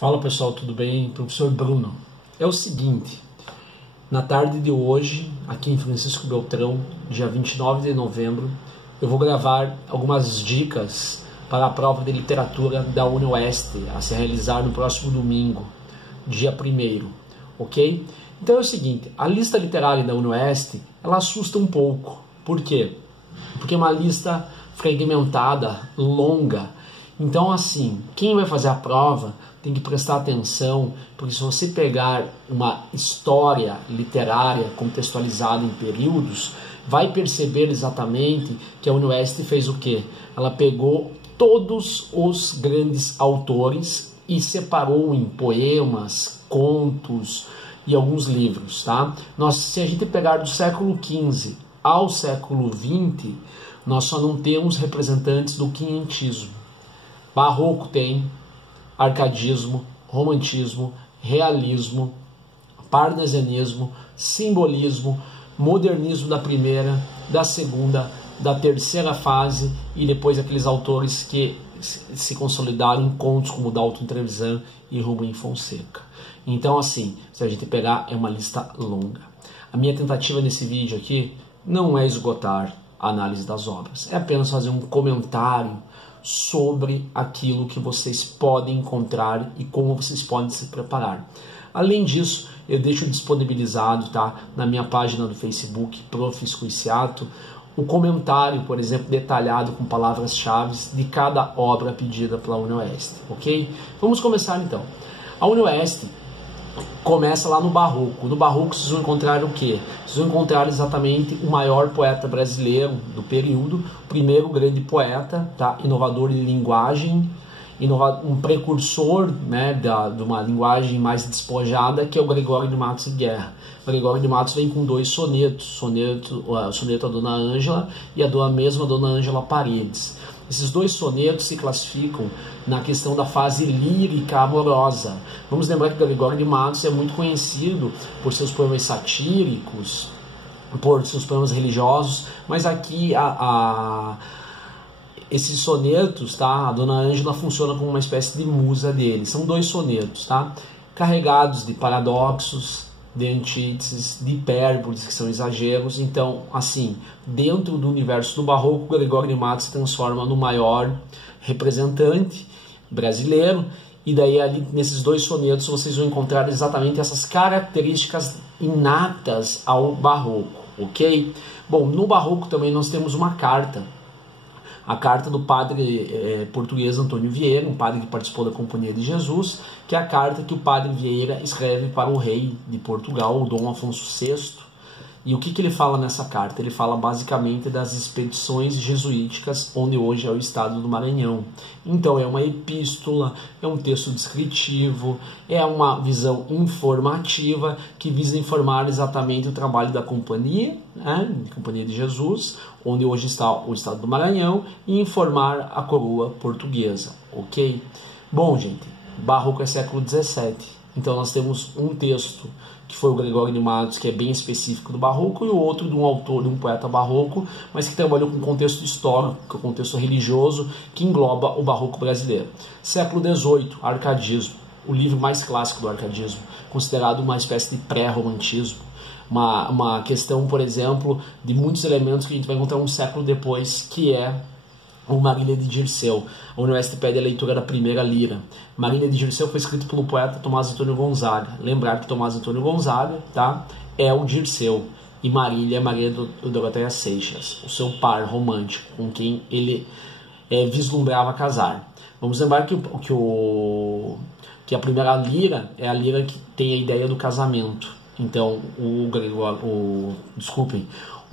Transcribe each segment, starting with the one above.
Fala pessoal, tudo bem? Professor Bruno. É o seguinte, na tarde de hoje, aqui em Francisco Beltrão, dia 29 de novembro, eu vou gravar algumas dicas para a prova de literatura da UniOeste, a se realizar no próximo domingo, dia 1º, ok? Então é o seguinte, a lista literária da UniOeste, ela assusta um pouco. Por quê? Porque é uma lista fragmentada, longa. Então assim, quem vai fazer a prova tem que prestar atenção, porque se você pegar uma história literária contextualizada em períodos, vai perceber exatamente que a UniOeste fez o quê? Ela pegou todos os grandes autores e separou em poemas, contos e alguns livros, tá? Se a gente pegar do século XV ao século XX, nós só não temos representantes do quinhentismo. Barroco tem, arcadismo, romantismo, realismo, parnasianismo, simbolismo, modernismo da primeira, da segunda, da terceira fase e depois aqueles autores que se consolidaram em contos como Dalton Trevisan e Rubem Fonseca. Então assim, se a gente pegar, é uma lista longa. A minha tentativa nesse vídeo aqui não é esgotar a análise das obras, é apenas fazer um comentário sobre aquilo que vocês podem encontrar e como vocês podem se preparar. Além disso, eu deixo disponibilizado, tá, na minha página do Facebook, Prof. Squiciato, o comentário, por exemplo, detalhado com palavras-chave de cada obra pedida pela UniOeste, ok? Vamos começar então. A UniOeste começa lá no Barroco. No Barroco vocês vão encontrar o quê? Vocês vão encontrar exatamente o maior poeta brasileiro do período, o primeiro grande poeta, tá? Inovador em linguagem, um precursor, né, de uma linguagem mais despojada, que é o Gregório de Matos e Guerra. O Gregório de Matos vem com dois sonetos, o soneto à Dona Ângela e a mesma Dona Ângela Paredes. Esses dois sonetos se classificam na questão da fase lírica amorosa. Vamos lembrar que o Gregório de Matos é muito conhecido por seus poemas satíricos, por seus poemas religiosos, mas aqui esses sonetos, tá? A Dona Ângela funciona como uma espécie de musa dele. São dois sonetos, tá? Carregados de paradoxos, de antíteses, de hipérboles, que são exageros. Então, assim, dentro do universo do Barroco, Gregório de Matos se transforma no maior representante brasileiro, e daí ali nesses dois sonetos vocês vão encontrar exatamente essas características inatas ao Barroco, ok? Bom, no Barroco também nós temos uma carta, a carta do padre português Antônio Vieira, um padre que participou da Companhia de Jesus, que é a carta que o padre Vieira escreve para o rei de Portugal, o Dom Afonso VI. E o que ele fala nessa carta? Ele fala basicamente das expedições jesuíticas, onde hoje é o estado do Maranhão. Então é uma epístola, é um texto descritivo, é uma visão informativa que visa informar exatamente o trabalho da Companhia, né, Companhia de Jesus, onde hoje está o estado do Maranhão, e informar a coroa portuguesa, ok? Bom, gente, Barroco é século XVII, então nós temos um texto que foi o Gregório de Matos, que é bem específico do Barroco, e o outro de um autor, de um poeta barroco, mas que trabalhou com contexto histórico, com contexto religioso, que engloba o Barroco brasileiro. Século XVIII, Arcadismo, o livro mais clássico do arcadismo, considerado uma espécie de pré-romantismo, uma questão, por exemplo, de muitos elementos que a gente vai encontrar um século depois, que é o Marília de Dirceu. A UniOeste pede a leitura da primeira lira. Marília de Dirceu foi escrito pelo poeta Tomás Antônio Gonzaga. Lembrar que Tomás Antônio Gonzaga, tá, é o Dirceu, e Marília é Maria Doroteia Seixas, o seu par romântico, com quem ele vislumbrava casar. Vamos lembrar que a primeira lira é a lira que tem a ideia do casamento. Então, o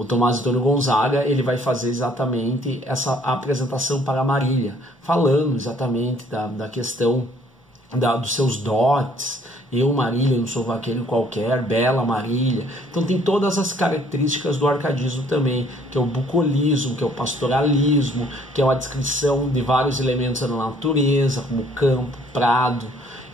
Tomás Antônio Gonzaga, ele vai fazer exatamente essa apresentação para a Marília, falando exatamente da questão dos seus dotes. Eu, Marília, não sou aquele qualquer, bela Marília. Então tem todas as características do arcadismo também, que é o bucolismo, que é o pastoralismo, que é a descrição de vários elementos da natureza, como campo, prado,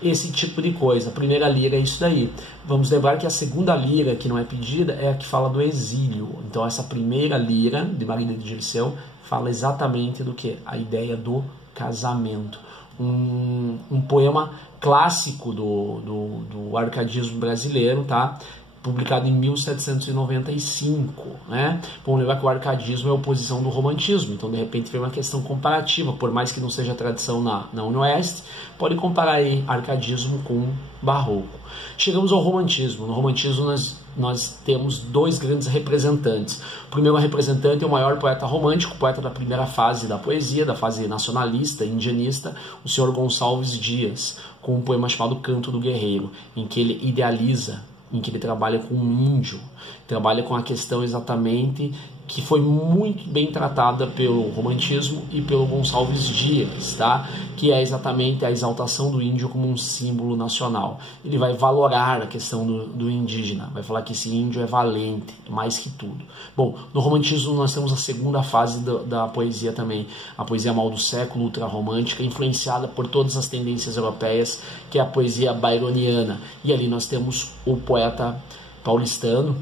esse tipo de coisa. A primeira lira é isso daí. Vamos lembrar que a segunda lira, que não é pedida, é a que fala do exílio. Então essa primeira lira, de Marília de Dirceu, fala exatamente do que? A ideia do casamento. um poema clássico do arcadismo brasileiro, tá? Publicado em 1795, né? Vamos lembrar que o arcadismo é a oposição do romantismo, então de repente vem uma questão comparativa, por mais que não seja tradição na União Oeste, pode comparar aí arcadismo com barroco. Chegamos ao romantismo. No romantismo nós temos dois grandes representantes. O primeiro representante é o maior poeta romântico, poeta da primeira fase da poesia, da fase nacionalista, indianista, o senhor Gonçalves Dias, com um poema chamado Canto do Guerreiro, em que ele idealiza, em que ele trabalha com um índio, trabalha com a questão exatamente que foi muito bem tratada pelo romantismo e pelo Gonçalves Dias, tá? Que é exatamente a exaltação do índio como um símbolo nacional. Ele vai valorar a questão do indígena, vai falar que esse índio é valente, mais que tudo. Bom, no romantismo nós temos a segunda fase da poesia também, a poesia mal do século, ultrarromântica, influenciada por todas as tendências europeias, que é a poesia byroniana. E ali nós temos o poeta paulistano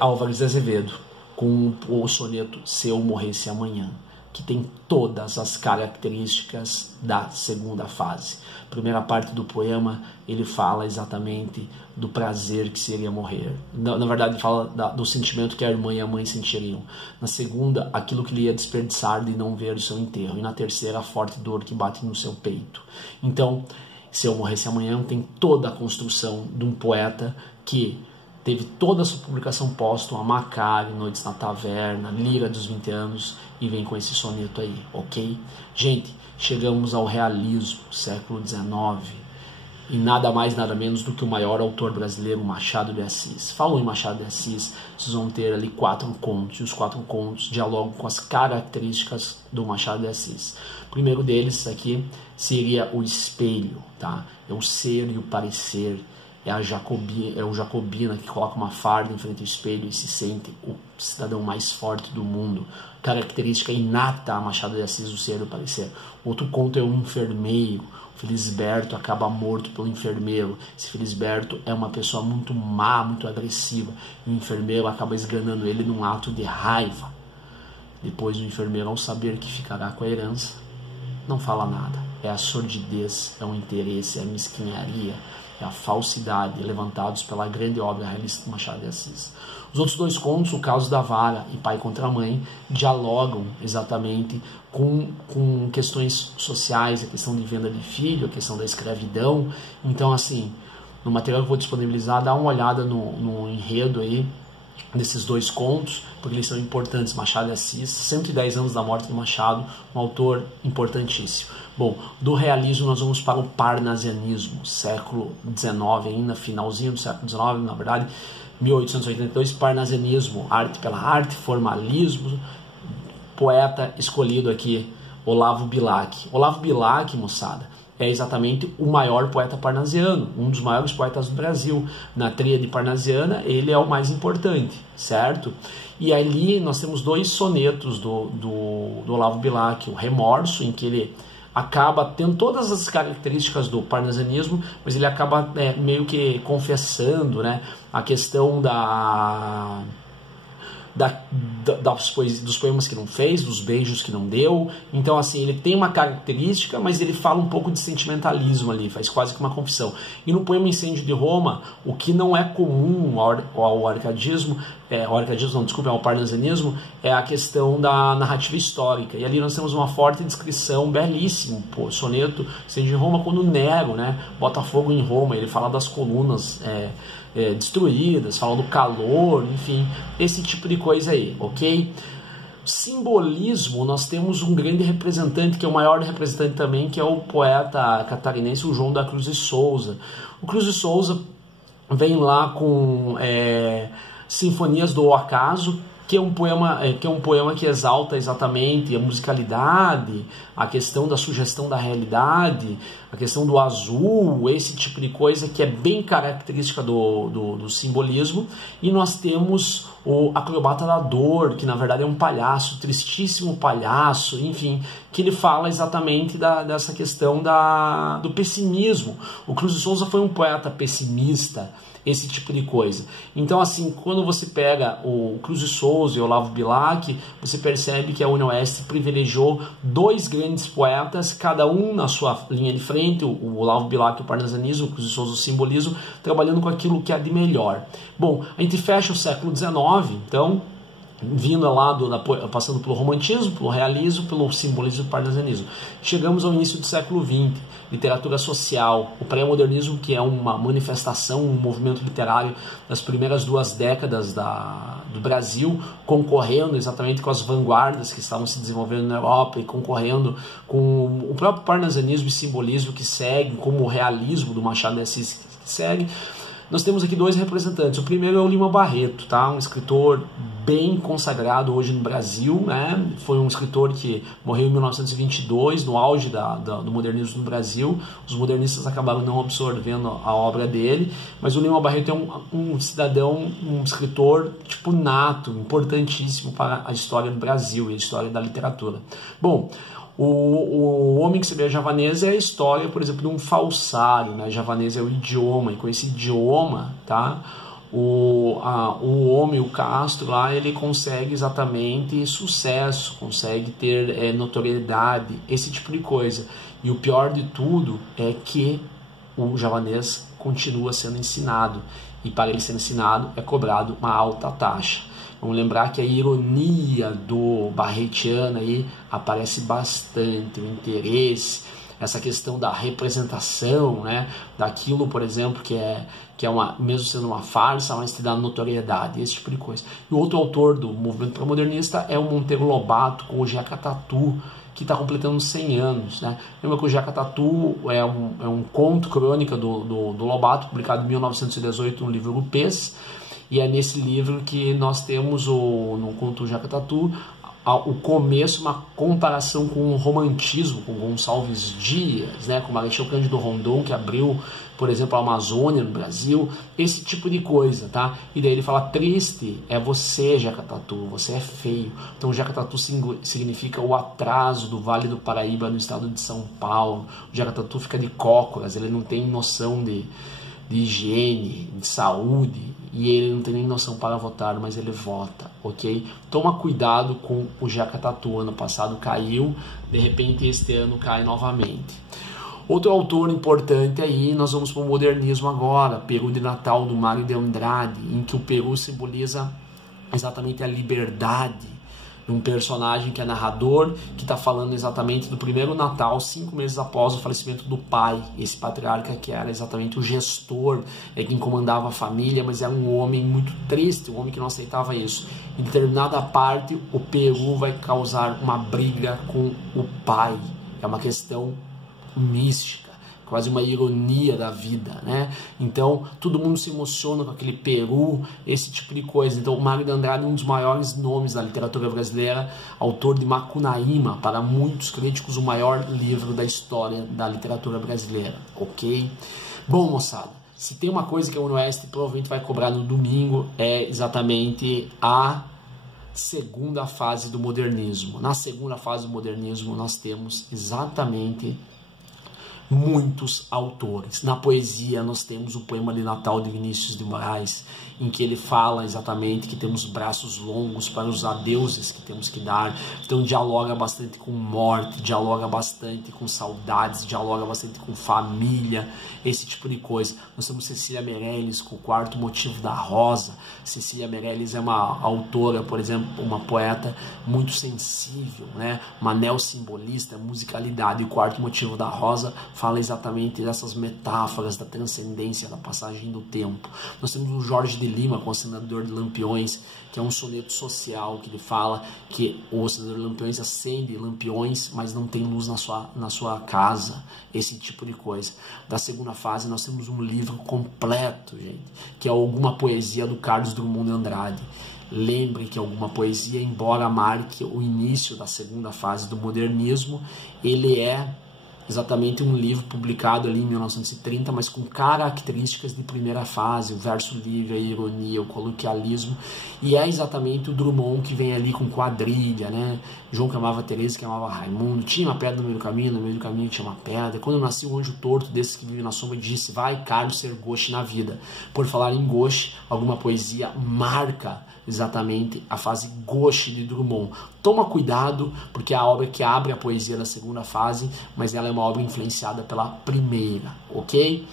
Álvares de Azevedo, com o soneto Se Eu Morresse Amanhã, que tem todas as características da segunda fase. Primeira parte do poema, ele fala exatamente do prazer que seria morrer. Na verdade, ele fala do sentimento que a irmã e a mãe sentiriam. Na segunda, aquilo que ele ia desperdiçar de não ver o seu enterro. E na terceira, a forte dor que bate no seu peito. Então, Se Eu Morresse Amanhã tem toda a construção de um poeta que teve toda a sua publicação póstuma, Macário, Noites na Taverna, Lira dos 20 anos, e vem com esse soneto aí, ok? Gente, chegamos ao realismo, século XIX, e nada mais, nada menos do que o maior autor brasileiro, Machado de Assis. Falou em Machado de Assis, vocês vão ter ali 4 contos, e os 4 contos dialogam com as características do Machado de Assis. O primeiro deles aqui seria o espelho, tá? É o ser e o parecer. É o jacobina que coloca uma farda em frente ao espelho e se sente o cidadão mais forte do mundo. Característica inata a Machado de Assis, o ser e o parecer. Outro conto é o enfermeiro. O Felisberto acaba morto pelo enfermeiro. Esse Felisberto é uma pessoa muito má, muito agressiva. E o enfermeiro acaba esganando ele num ato de raiva. Depois o enfermeiro, ao saber que ficará com a herança, não fala nada. É a sordidez, é o interesse, é a mesquinharia, é a falsidade, levantados pela grande obra realista do Machado de Assis. Os outros 2 contos, O Caso da Vara e Pai contra Mãe, dialogam exatamente com questões sociais, a questão de venda de filho, a questão da escravidão. Então, assim, no material que eu vou disponibilizar, dá uma olhada no enredo aí desses 2 contos, porque eles são importantes. Machado de Assis, 110 anos da morte do Machado, um autor importantíssimo. Bom, do realismo nós vamos para o parnasianismo, século XIX ainda, finalzinho do século XIX, na verdade, 1882, parnasianismo, arte pela arte, formalismo, poeta escolhido aqui, Olavo Bilac. Olavo Bilac, moçada, é exatamente o maior poeta parnasiano, um dos maiores poetas do Brasil. Na tríade parnasiana, ele é o mais importante, certo? E ali nós temos 2 sonetos do Olavo Bilac, o Remorso, em que ele acaba tendo todas as características do parnasianismo, mas ele acaba meio que confessando, né, a questão dos poemas que não fez, dos beijos que não deu. Então, assim, ele tem uma característica, mas ele fala um pouco de sentimentalismo ali, faz quase que uma confissão. E no poema Incêndio de Roma, o que não é comum ao arcadismo, ao parnasianismo, é a questão da narrativa histórica. E ali nós temos uma forte descrição, belíssimo, soneto Incêndio de Roma, quando Nero, né, bota fogo em Roma, ele fala das colunas destruídas, fala do calor, enfim, esse tipo de coisa aí, ok? Simbolismo, nós temos um grande representante, que é o maior representante também, que é o poeta catarinense, o João da Cruz de Souza. O Cruz de Souza vem lá com Sinfonias do Acaso, que é um poema que exalta exatamente a musicalidade, a questão da sugestão da realidade, a questão do azul, esse tipo de coisa que é bem característica do simbolismo. E nós temos o Acrobata da Dor, que na verdade é um palhaço, tristíssimo palhaço, enfim, que ele fala exatamente dessa questão do pessimismo. O Cruz de Souza foi um poeta pessimista. esse tipo de coisa. Então, assim, quando você pega o Cruz de Souza e o Olavo Bilac, você percebe que a União Oeste privilegiou dois grandes poetas, cada um na sua linha de frente, o Olavo Bilac, o parnasianismo, o Cruz de Souza, o simbolismo, trabalhando com aquilo que é de melhor. Bom, a gente fecha o século XIX, então, vindo lá, passando pelo romantismo, pelo realismo, pelo simbolismo e parnasianismo. Chegamos ao início do século XX, literatura social, o pré-modernismo, que é uma manifestação, um movimento literário das primeiras 2 décadas do Brasil, concorrendo exatamente com as vanguardas que estavam se desenvolvendo na Europa e concorrendo com o próprio parnasianismo e simbolismo que segue, como o realismo do Machado de Assis que segue. Nós temos aqui 2 representantes. O primeiro é o Lima Barreto, tá? Um escritor bem consagrado hoje no Brasil, né? Foi um escritor que morreu em 1922, no auge do modernismo no Brasil. Os modernistas acabaram não absorvendo a obra dele, mas o Lima Barreto é um cidadão, um escritor tipo nato, importantíssimo para a história do Brasil e a história da literatura. Bom, o Homem que Sabia Javanês é a história, por exemplo, de um falsário, né? Javanês é o idioma, e com esse idioma, tá? O homem, o Castro lá, ele consegue exatamente sucesso, consegue ter notoriedade, esse tipo de coisa. E o pior de tudo é que o javanês continua sendo ensinado, e para ele ser ensinado é cobrado uma alta taxa. Vamos lembrar que a ironia do barretiano aí aparece bastante, o interesse, essa questão da representação, né, daquilo, por exemplo, que é mesmo sendo uma farsa, mas te dá notoriedade, esse tipo de coisa. E o outro autor do movimento pré-modernista é o Monteiro Lobato, com o Jeca Tatu, que está completando 100 anos. Né? Lembra que o Jeca Tatu é um conto crônica do Lobato, publicado em 1918 no livro Lupês, e é nesse livro que nós temos, no conto Jeca Tatu, o começo, uma comparação com o romantismo, com Gonçalves Dias, né, com Marechal Cândido Rondon, que abriu, por exemplo, a Amazônia no Brasil, esse tipo de coisa, tá? E daí ele fala, triste é você, Jeca Tatu, você é feio. Então Jeca Tatu significa o atraso do Vale do Paraíba no estado de São Paulo. O Jeca Tatu fica de cócoras, ele não tem noção de higiene, de saúde, e ele não tem nem noção para votar, mas ele vota, ok? Toma cuidado com o Jeca Tatu, ano passado caiu, de repente este ano cai novamente. Outro autor importante aí, nós vamos para o modernismo agora, Peru de Natal, do Mário de Andrade, em que o Peru simboliza exatamente a liberdade, um personagem que é narrador, que está falando exatamente do primeiro Natal, 5 meses após o falecimento do pai, esse patriarca que era exatamente o gestor, quem comandava a família, mas era um homem muito triste, um homem que não aceitava isso. Em determinada parte, o Peru vai causar uma briga com o pai, é uma questão mística, quase uma ironia da vida, né? Então, todo mundo se emociona com aquele Peru, esse tipo de coisa. Então, o Mário de Andrade é um dos maiores nomes da literatura brasileira, autor de Macunaíma, para muitos críticos, o maior livro da história da literatura brasileira, ok? Bom, moçada, se tem uma coisa que a Unoeste provavelmente vai cobrar no domingo, é exatamente a segunda fase do modernismo. Na segunda fase do modernismo, nós temos exatamente muitos autores. Na poesia nós temos o poema de Natal de Vinícius de Moraes, em que ele fala exatamente que temos braços longos para os adeuses que temos que dar. Então dialoga bastante com morte, dialoga bastante com saudades, dialoga bastante com família, esse tipo de coisa. Nós temos Cecília Meirelles com o Quarto Motivo da Rosa. Cecília Meirelles é uma autora, por exemplo, uma poeta muito sensível, né? Uma neossimbolista, musicalidade. E o Quarto Motivo da Rosa fala exatamente dessas metáforas da transcendência, da passagem do tempo. Nós temos o Jorge de Lima com o Senador de Lampiões, que é um soneto social, que ele fala que o Senador de Lampiões acende lampiões, mas não tem luz na sua casa, esse tipo de coisa. Da segunda fase nós temos um livro completo, gente, que é Alguma Poesia, do Carlos Drummond de Andrade. Lembre que Alguma Poesia, embora marque o início da segunda fase do modernismo, ele é exatamente um livro publicado ali em 1930, mas com características de primeira fase, o verso livre, a ironia, o coloquialismo, e é exatamente o Drummond que vem ali com quadrilha, né? João que amava Teresa, que amava Raimundo, tinha uma pedra no meio do caminho tinha uma pedra. Quando nasceu um anjo torto, desses que vive na sombra, disse: vai, Carlos, ser gauche na vida. Por falar em gauche, alguma poesia marca exatamente a fase gauche de Drummond. Toma cuidado, porque é a obra que abre a poesia da segunda fase, mas ela é uma obra influenciada pela primeira, ok?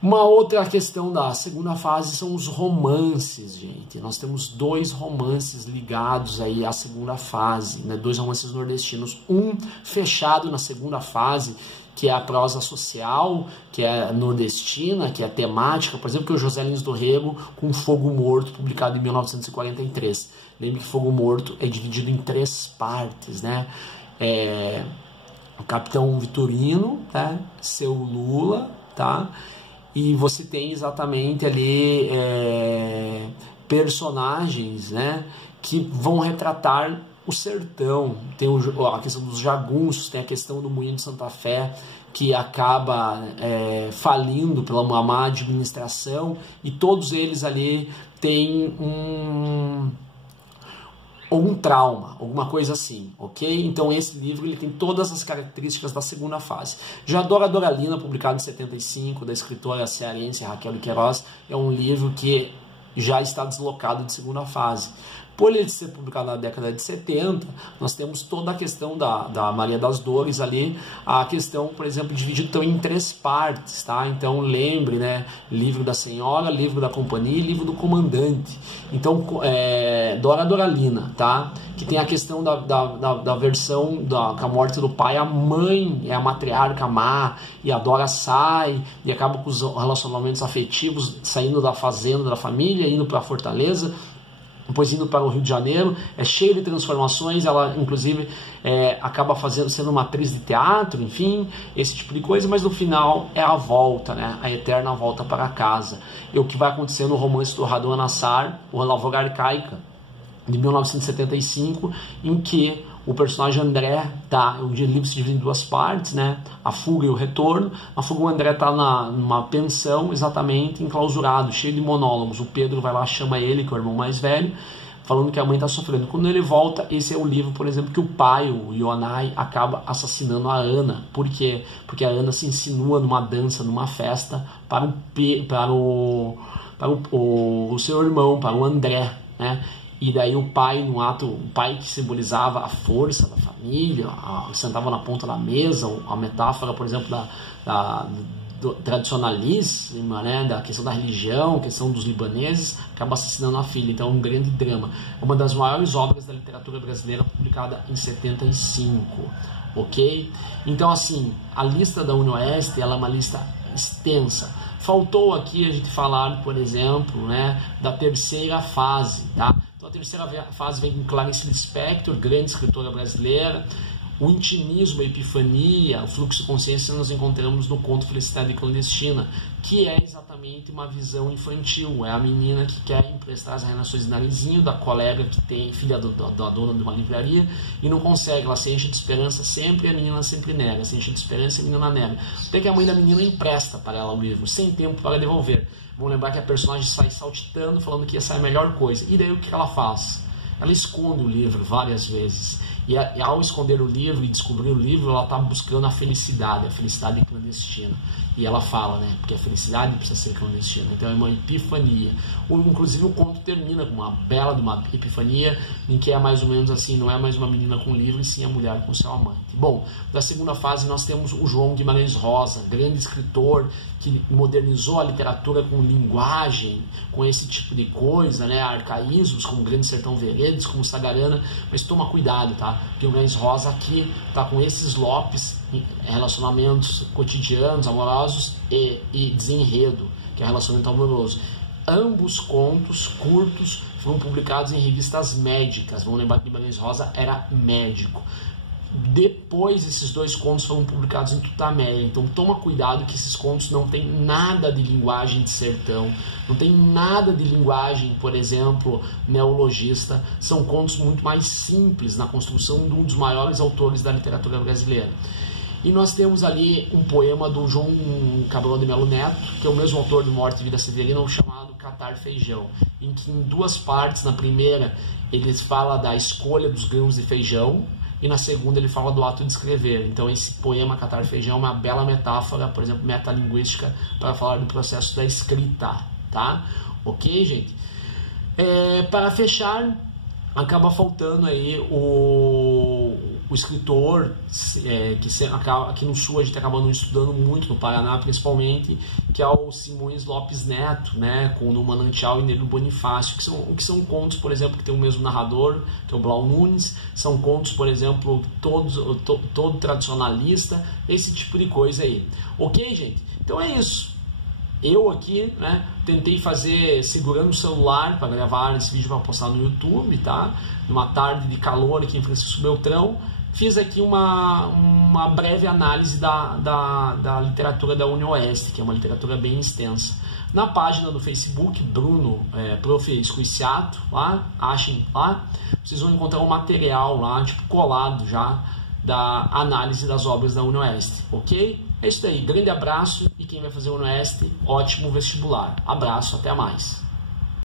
Uma outra questão da segunda fase são os romances, gente. Nós temos 2 romances ligados aí à segunda fase, né? 2 romances nordestinos. Um fechado na segunda fase, que é a prosa social, que é nordestina, que é temática, por exemplo, que é o José Lins do Rego com Fogo Morto, publicado em 1943. Lembre que Fogo Morto é dividido em 3 partes, né? O Capitão Vitorino, tá? Seu Lula, tá? E você tem exatamente ali personagens, né, que vão retratar o sertão. Tem a questão dos jagunços, tem a questão do Moinho de Santa Fé, que acaba falindo pela uma má administração, e todos eles ali têm um trauma, alguma coisa assim, ok? Então esse livro ele tem todas as características da segunda fase. Já Dora Doralina, publicado em 75, da escritora cearense Raquel Queiroz, é um livro que já está deslocado de segunda fase. Por ele ser publicado na década de 70, nós temos toda a questão da Maria das Dores ali, a questão, por exemplo, dividido então em 3 partes, tá? Então lembre, né? Livro da Senhora, livro da Companhia e livro do Comandante. Então, Dora Doralina, tá? Que tem a questão da versão com a morte do pai, a mãe é a matriarca má, e a Dora sai e acaba com os relacionamentos afetivos, saindo da fazenda da família, indo para a Fortaleza, depois indo para o Rio de Janeiro. É cheio de transformações. Ela inclusive acaba sendo uma atriz de teatro, enfim, esse tipo de coisa, mas no final é a volta, né? A eterna volta para casa. E o que vai acontecer no romance do Radon Nassar, O Lavoura Arcaica, de 1975, em que o personagem André o livro se divide em 2 partes, né? A fuga e o retorno. A fuga, o André está numa pensão, exatamente, enclausurado, cheio de monólogos. O Pedro vai lá, chama ele, que é o irmão mais velho, falando que a mãe está sofrendo. Quando ele volta, esse é o livro, por exemplo, que o pai, o Ionai, acaba assassinando a Ana. Por quê? Porque a Ana se insinua numa dança, numa festa, para o seu irmão, para o André, né? E daí o pai, o pai que simbolizava a força da família, sentava na ponta da mesa, a metáfora, por exemplo, tradicionalíssima, né, da questão da religião, questão dos libaneses, acaba assassinando a filha. Então é um grande drama. É uma das maiores obras da literatura brasileira, publicada em 75, ok? Então, assim, a lista da UniOeste, ela é uma lista extensa. Faltou aqui a gente falar, por exemplo, né, da terceira fase, tá? Então a terceira fase vem com Clarice Lispector, grande escritora brasileira. O intimismo, a epifania, o fluxo de consciência nós encontramos no conto Felicidade Clandestina, que é exatamente uma visão infantil. É a menina que quer emprestar as reinações de narizinho da colega que tem, filha da dona de uma livraria, e não consegue. Ela se enche de esperança sempre e a menina sempre nega. Se enche de esperança e a menina nega. Até que a mãe da menina empresta para ela o livro, sem tempo para devolver. Vamos lembrar que a personagem sai saltitando, falando que ia sair a melhor coisa. E daí o que ela faz? Ela esconde o livro várias vezes. E ao esconder o livro e descobrir o livro, ela está buscando a felicidade clandestina. E ela fala, né? Porque a felicidade precisa ser clandestina. Então é uma epifania. Inclusive o conto termina com uma bela de uma epifania, em que é mais ou menos assim, não é mais uma menina com livro, e sim a mulher com seu amante. Bom, da segunda fase nós temos o João Guimarães Rosa, grande escritor que modernizou a literatura com linguagem, com esse tipo de coisa, né? Arcaísmos, como Grande Sertão Veredas, como Sagarana, mas toma cuidado, tá? Guimarães Rosa aqui tá com esses Lopes, relacionamentos cotidianos, amorosos e desenredo, que é relacionamento amoroso. Ambos contos curtos foram publicados em revistas médicas. Vamos lembrar que Guimarães Rosa era médico. Depois esses 2 contos foram publicados em Tutameia. Então toma cuidado que esses contos não tem nada de linguagem de sertão, não tem nada de linguagem, por exemplo, neologista. São contos muito mais simples na construção de um dos maiores autores da literatura brasileira. E nós temos ali um poema do João Cabral de Melo Neto, que é o mesmo autor de Morte e Vida Severina, chamado Catar Feijão, em que em duas partes, na primeira ele fala da escolha dos grãos de feijão, e na segunda ele fala do ato de escrever. Então esse poema Catar Feijão é uma bela metáfora, por exemplo, metalinguística, para falar do processo da escrita, tá? Ok, gente? Para fechar, acaba faltando aí o escritor, que aqui no Sul a gente acaba não estudando muito, no Paraná principalmente, que é o Simões Lopes Neto, né, com No Manancial e Negro Bonifácio, que são contos, por exemplo, que tem o mesmo narrador, que é o Blau Nunes, são contos, por exemplo, todo tradicionalista, esse tipo de coisa aí. Ok, gente? Então é isso. Eu aqui, né, tentei fazer segurando o celular para gravar esse vídeo para postar no YouTube, tá? Numa tarde de calor aqui em Francisco Beltrão, fiz aqui uma breve análise da literatura da UniOeste, que é uma literatura bem extensa. Na página do Facebook, Bruno, Prof. Escuiciato, lá, achem lá, vocês vão encontrar um material lá, tipo colado já, da análise das obras da UniOeste, ok? É isso daí, grande abraço, e quem vai fazer UniOeste, ótimo vestibular. Abraço, até mais.